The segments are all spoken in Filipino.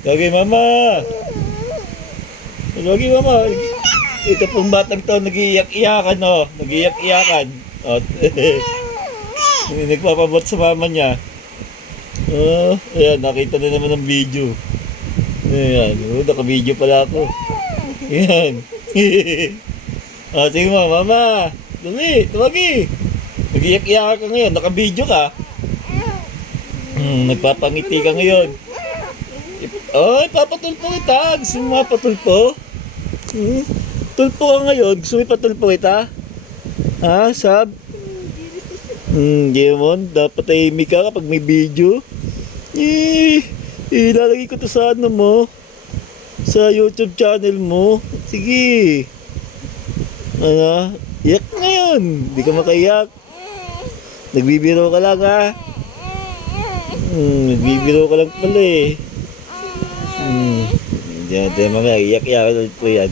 Lagi mama. Lagi mama. Ito pong batang to nag-iiyak-iyakan oh. Nag-iiyak-iyakan. Oh. Nagpapabot sa mama niya. Oh, ayan, nakita na naman ng video. Ayan, oh, naka-video pala ako. Ayan. Oh, sige mama. Dali, tawagi. Nag-iyak-iyak ka ngayon, naka-video ka. Nagpapangiti ka ngayon. Oh, ipapatulpo kita. Gusto mo mapatulpo? Tulpo ka ngayon. Gusto mo ipatulpo kita? Ha, sab? Demon, dapat tahimik ka kapag may video. Ilalagay ko to sa ano mo. Sa YouTube channel mo. Sige. Ano? Iyak ngayon. Hindi ka makaiyak. Nagbibiro ka lang ha. Nagbibiro ka lang pala eh. Diyan mga iyak-iyak ulit po yan.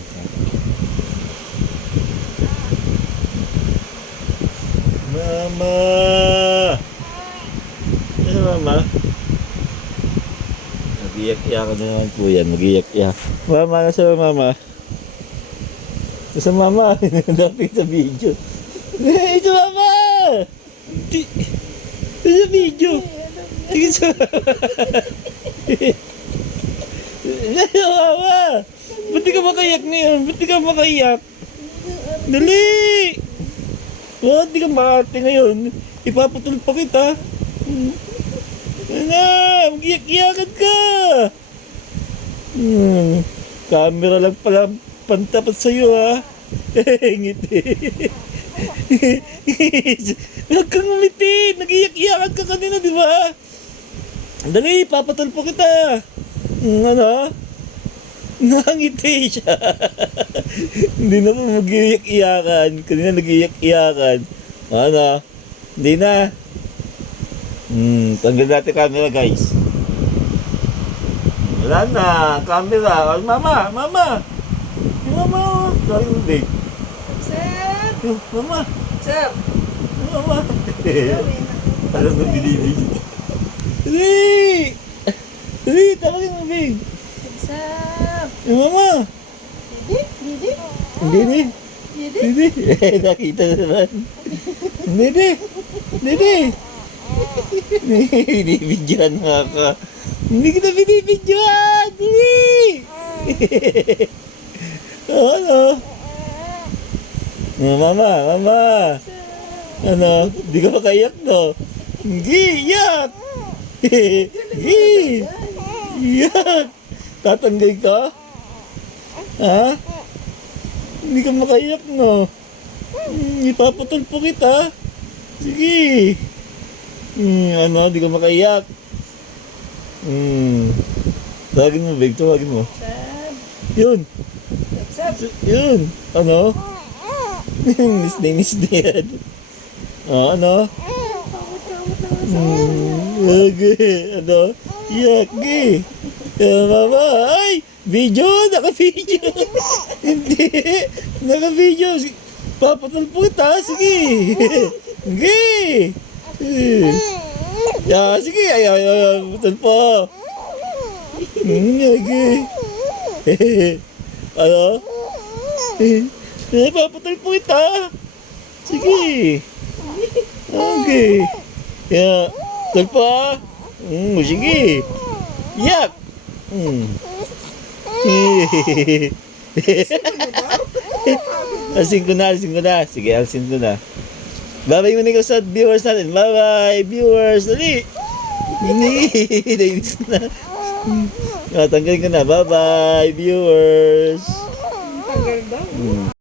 Mama! Ano mama? Nag-iyak-iyak na naman po yan. Nag-iyak-iyak. Mama, nasa mama? Nasa mama? Nandapin sa video. Ito mama! Ito sa video. Tingin sa Ito mama! Ba't di ka makaiyak ngayon? Ba't di ka makaiyak? Dali! Ba't di ka makati ngayon? Ipapatulog pa kita. Ano? Mag-iyak-iyakan ka! Camera lang pala pantapat sa'yo ha. Ngiti. Huwag kang umiti. Nag-iyak-iyakan ka kanina, di ba? Dali, papatulpo kita. Ano? Nangiti siya. Hindi na po mag-iyak-iyakan. Kanina nag-iyak-iyakan. Ano? Hindi na. Tanggal natin camera guys. Wala na. Camera. Mama. Mama. Mama. Sorry mo babe. Sir! Mama. Sir! Mama. Alam mo binibig. Dali. Dali. Tawagin mo babe. Sir! Mama. Didi? Didi. Didi? Didi. Nakita na naman. Didi. Didi. Binibidyoan nga ka. Hindi kita binibidyoan. Didi. Ano? Mama. Ano? Hindi ka makaiyak no? Hindi, iyak. Hindi. Iyak. Tatanggal ka? Ha? Hindi ka makaiyak no? Ipapatulpo kita. Sige. Ano? Hindi ka makaiyak. Tawagin mo, babe. Tawagin mo. Sir! Yun. Sir! Yun. Ano? Miss na yan. Ano? Okay. Ano? Yaki. Mama, ay! Video! Naka-video! Hindi! Naka-video! Papatulpo kita! Sige! Sige! Sige! Ay! Patulpo! Okay! Ano? Papatulpo kita! Sige! Okay! Tulpo! Sige! Yak! Alsin ko na. Sige, alsin ko na. Bye-bye muna ko sa viewers natin. Bye-bye, viewers. Dali! Nainis na. Tanggalin ko na. Bye-bye, viewers. Tanggal daw.